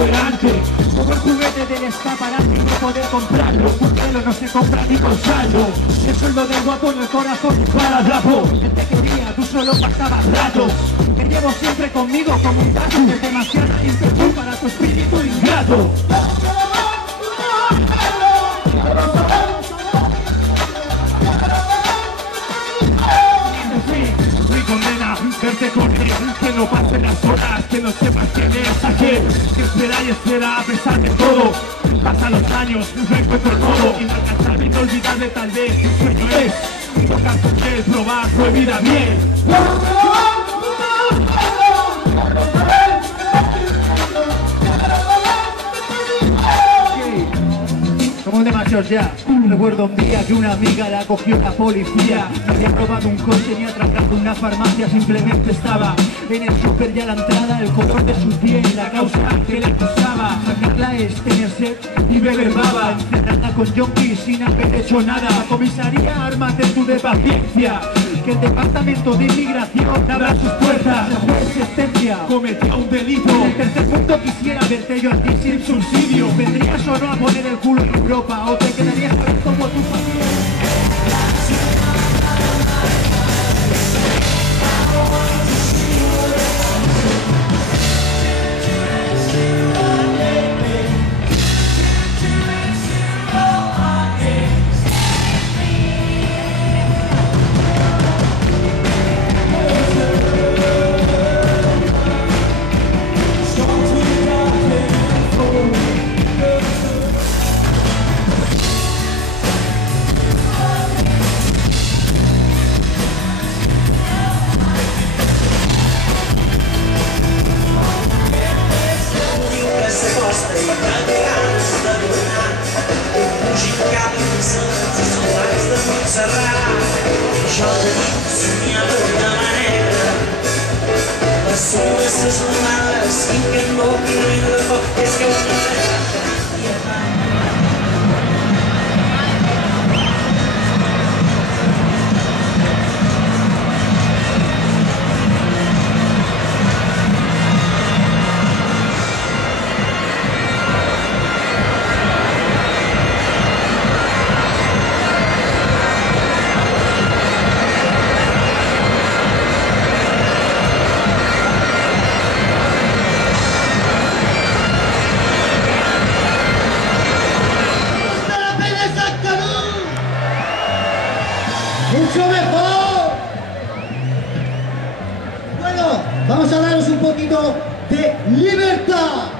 delante, como el juguete del escaparate y no poder comprarlo. Un pelo no se compra ni con saldo. El sueldo del guapo en el corazón para rapo. Él te quería, tú solo pasabas ratos. Te llevo siempre conmigo como un gato. Es demasiada inquietud para tu espíritu ingrato. Verte correr, que no pasen las horas, que no sepas quién es aquel que espera y espera a pesar de todo. Pasan los años, no encuentro el modo inalcanzable, inolvidable tal vez. Un sueño es tocar su piel, probar prohibida miel. Somos demasiados ya. Recuerdo un día que una amiga la cogió la policía. No había robado un coche ni atracado una farmacia, simplemente estaba en el súper y a la entrada el color de su piel, la causa que le acusaba. Sacarla es tener sed y beber baba, encerrada con junkies sin haber hecho nada. La comisaría, ármate tú de paciencia, que el departamento de inmigración abra sus puertas. La existencia cometió un delito. En el tercer punto quisiera verte yo a ti sin subsidio. ¿Vendrías o no a poner el culo en Europa o te quedarías como tu familia? São essas jornadas que enganou que não levou esse é ¡mucho mejor! Bueno, vamos a daros un poquito de libertad.